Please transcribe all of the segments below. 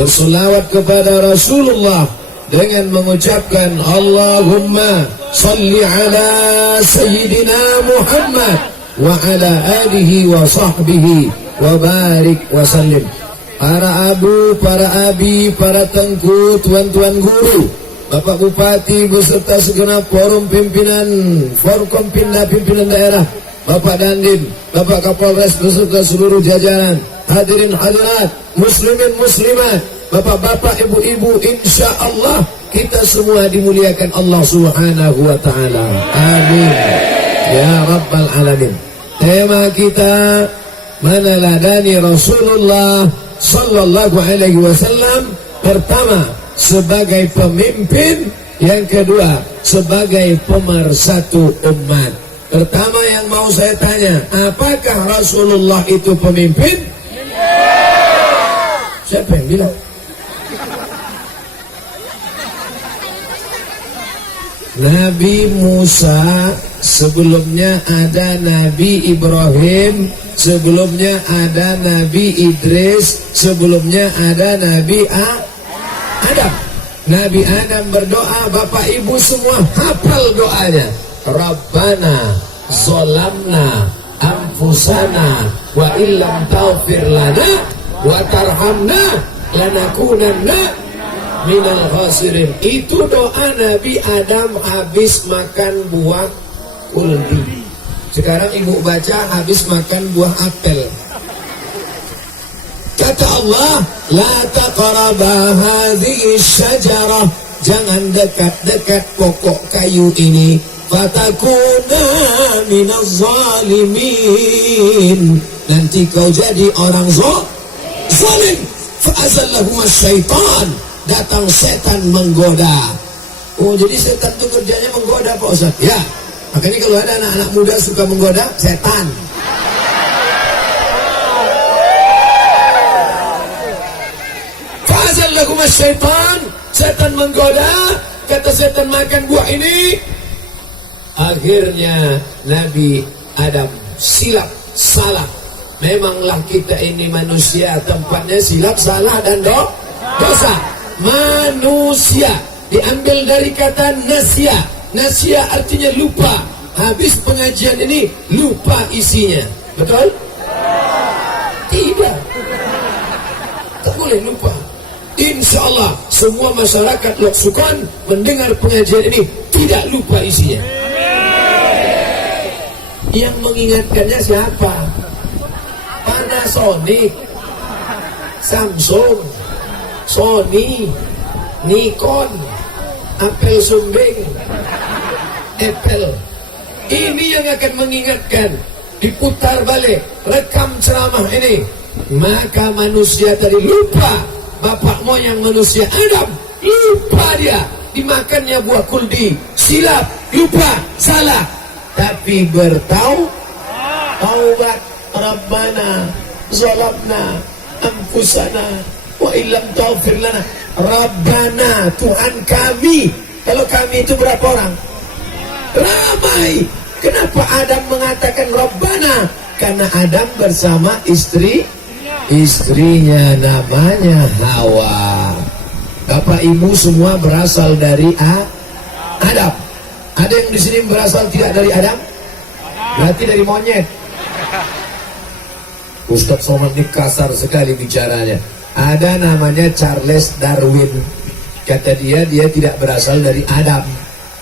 berselawat kepada Rasulullah dengan mengucapkan Allahumma salli ala Sayyidina Muhammad wa ala alihi wa sahbihi wa barik wa sallim. Para abu, para abi, para tengku, tuan-tuan guru, Bapak Bupati beserta segenap forum pimpinan, Forkompinda pimpinan daerah, Bapak Dandim, Bapak Kapolres beserta seluruh jajaran, hadirin hadirat, muslimin muslimat, bapak-bapak, ibu-ibu, insya Allah kita semua dimuliakan Allah Subhanahu wa Ta'ala. Amin ya Rabbal Alamin. Tema kita meneladani Rasulullah Sallallahu Alaihi Wasallam. Pertama, sebagai pemimpin. Yang kedua, sebagai pemersatu umat. Pertama yang mau saya tanya, apakah Rasulullah itu pemimpin? Siapa yang bilang? Nabi Musa, sebelumnya ada Nabi Ibrahim, sebelumnya ada Nabi Idris, sebelumnya ada Nabi Adam. Nabi Adam berdoa, Bapak Ibu semua hafal doanya. Rabbana zolamna anfusana wa illam taghfir lana wa tarhamna lanakunanna minal khasirin. Itu doa Nabi Adam habis makan buah kuldi. Sekarang ibu baca habis makan buah apel. Kata Allah, la taqraba hadhihi syajarah, jangan dekat-dekat pokok kayu ini, fatakuna minaz zalimin, nanti kau jadi orang zalim. Fa'azallahuma syaitan, datang setan menggoda. Oh, jadi setan itu kerjanya menggoda Pak Ustaz? Ya, makanya kalau ada anak-anak muda suka menggoda, setan. Fa'azallahuma syaitan, setan menggoda. Kata setan, makan buah ini. Akhirnya Nabi Adam silap, salah. Memanglah kita ini manusia, tempatnya silap, salah dan dosa. Manusia diambil dari kata nasya. Nasya artinya lupa. Habis pengajian ini lupa isinya. Betul? Tidak. Tak boleh lupa. Insya Allah semua masyarakat Lok Sukon mendengar pengajian ini tidak lupa isinya. Yang mengingatkannya siapa? Panasonic, Samsung, Sony, Nikon, Apple Sumbing, Apple. Ini yang akan mengingatkan. Diputar balik, rekam ceramah ini, maka manusia tadi lupa. Bapak moyang manusia Adam, lupa dia dimakannya buah kuldi, silap, lupa, salah. Tapi taubat, Rabbana zalamna anfusana wa illam taghfir lana. Rabbana, Tuhan kami. Kalau kami itu berapa orang? Ramai. Kenapa Adam mengatakan Rabbana? Karena Adam bersama istrinya namanya Hawa. Bapak Ibu semua berasal dari Adam. Ada yang di sini berasal tidak dari Adam? Berarti dari monyet. Ustaz Somad ini kasar sekali bicaranya. Ada namanya Charles Darwin. Kata dia tidak berasal dari Adam.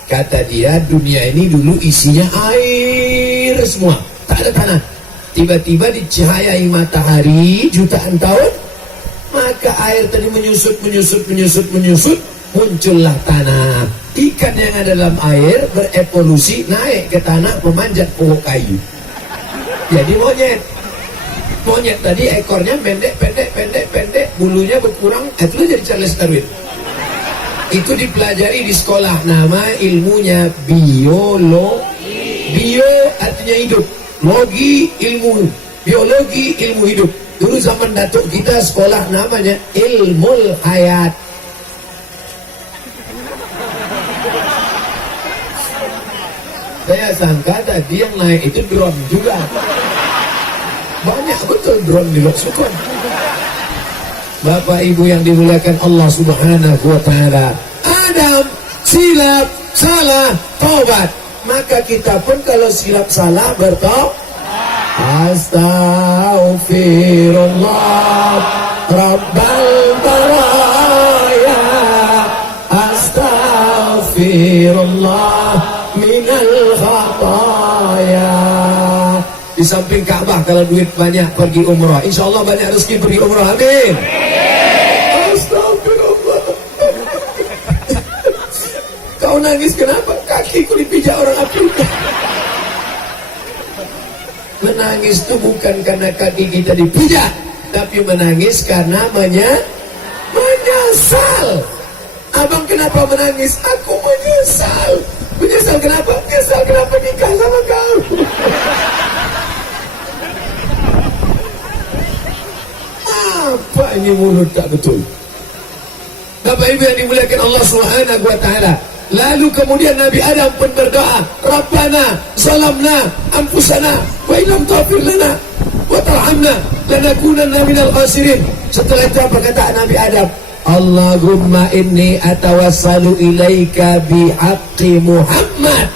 Kata dia dunia ini dulu isinya air semua, tak ada tanah. Tiba-tiba dicahayai matahari jutaan tahun, maka air tadi menyusut, muncullah tanah. Ikan yang ada dalam air berevolusi naik ke tanah memanjat pokok kayu. Jadi monyet. Monyet tadi ekornya pendek, bulunya berkurang, itu jadi Charles Darwin. Itu dipelajari di sekolah, nama ilmunya biologi. Bio artinya hidup, logi ilmu, biologi ilmu hidup. Dulu zaman datuk kita sekolah namanya ilmul hayat. Saya sangka tadi yang naik itu drone juga. Banyak betul drone di Lok Sukon. Bapak Ibu yang dimuliakan Allah Subhanahu wa Ta'ala, Adam silap, salah, taubat. Maka kita pun kalau silap salah bertaubat. Astaghfirullah Rabbal baraya, Astaghfirullah minal khataya. Di samping Ka'bah kalau duit banyak pergi umrah, insya Allah banyak rezeki pergi umrah. Amin. Astagfirullah. Kau nangis kenapa? Kakiku dipijak orang Afrika. Menangis itu bukan karena kaki kita dipijak, tapi menangis karena menyesal. Abang kenapa menangis? Aku menyesal. Menyesal kenapa? Menyesal kenapa nikah sama kau. Apa ini mulut tak betul? Bapak Ibu yang dimuliakan Allah Subhanahu wa Ta'ala. Lalu kemudian Nabi Adam pun berdoa, Rabbana zalamna anfusana wa illam taghfir lana wa tarhamna lanakunanna minal khasirin. Setelah itu apa kata Nabi Adam? Allahumma inni atawassalu ilaika bihaqqi Muhammad.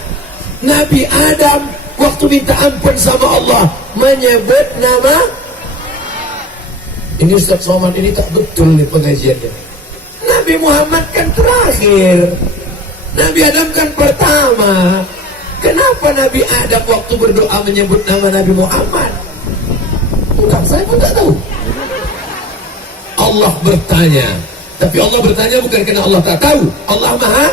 Nabi Adam waktu minta ampun sama Allah menyebut nama. Ini Ustaz Somad ini tak betul nih pengajiannya. Nabi Muhammad kan terakhir, Nabi Adam kan pertama. Kenapa Nabi Adam waktu berdoa menyebut nama Nabi Muhammad? Bukan, saya pun tak tahu. Allah bertanya. Tapi Allah bertanya bukan karena Allah tak tahu. Allah maha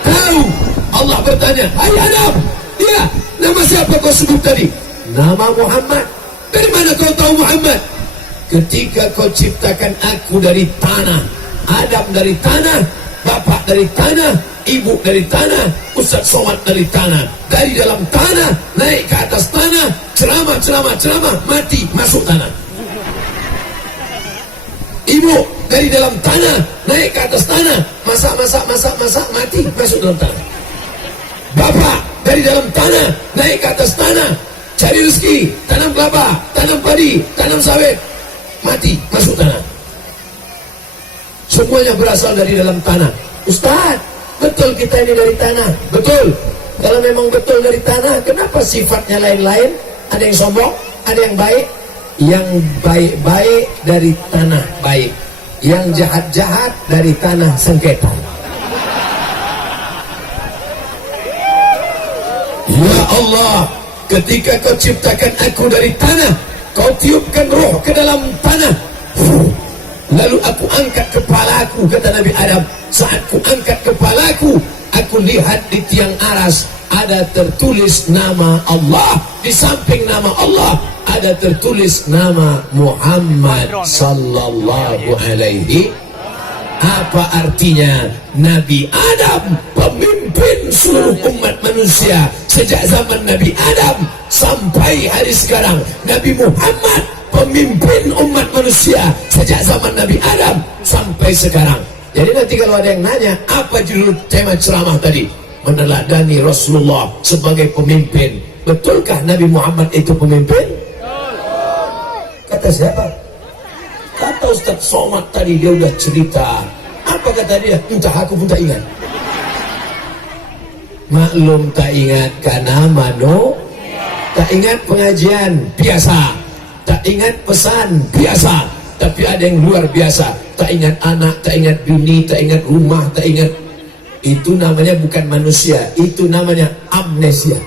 tahu. Allah bertanya, hai Adam, ya, nama siapa kau sebut tadi? Nama Muhammad. Dari mana kau tahu Muhammad? Ketika kau ciptakan aku dari tanah, Adam dari tanah, bapak dari tanah, ibu dari tanah, Ustaz Somad dari tanah. Dari dalam tanah, naik ke atas tanah, ceramah, mati, masuk tanah. Ibu dari dalam tanah, naik ke atas tanah, masak, mati, masuk dalam tanah. Bapak dari dalam tanah, naik ke atas tanah, cari rezeki, tanam kelapa, tanam padi, tanam sawit, mati, masuk tanah. Semuanya berasal dari dalam tanah. Ustaz, betul kita ini dari tanah? Betul. Kalau memang betul dari tanah, kenapa sifatnya lain-lain? Ada yang sombong, ada yang baik. Yang baik-baik dari tanah baik, yang jahat-jahat dari tanah sengketa. Ya Allah, ketika kau ciptakan aku dari tanah, kau tiupkan roh ke dalam tanah, lalu aku angkat kepalaku, kata Nabi Adam. Saat ku angkat kepalaku, aku lihat di tiang aras ada tertulis nama Allah. Di samping nama Allah ada tertulis nama Muhammad sallallahu alaihi. Apa artinya? Nabi Adam pemimpin seluruh umat manusia sejak zaman Nabi Adam sampai hari sekarang. Nabi Muhammad pemimpin umat manusia sejak zaman Nabi Adam sampai sekarang. Jadi nanti kalau ada yang nanya, apa judul tema ceramah tadi? Meneladani Rasulullah sebagai pemimpin. Betulkah Nabi Muhammad itu pemimpin? Kata siapa? Kata Ustaz Somad tadi, dia udah cerita. Apa kata dia? Entah, aku pun tak ingat. Maklum tak ingat karena mano. Tak ingat pengajian biasa, tak ingat pesan biasa. Tapi ada yang luar biasa. Tak ingat anak, tak ingat bini, tak ingat rumah, tak ingat. Itu namanya bukan manusia, itu namanya amnesia.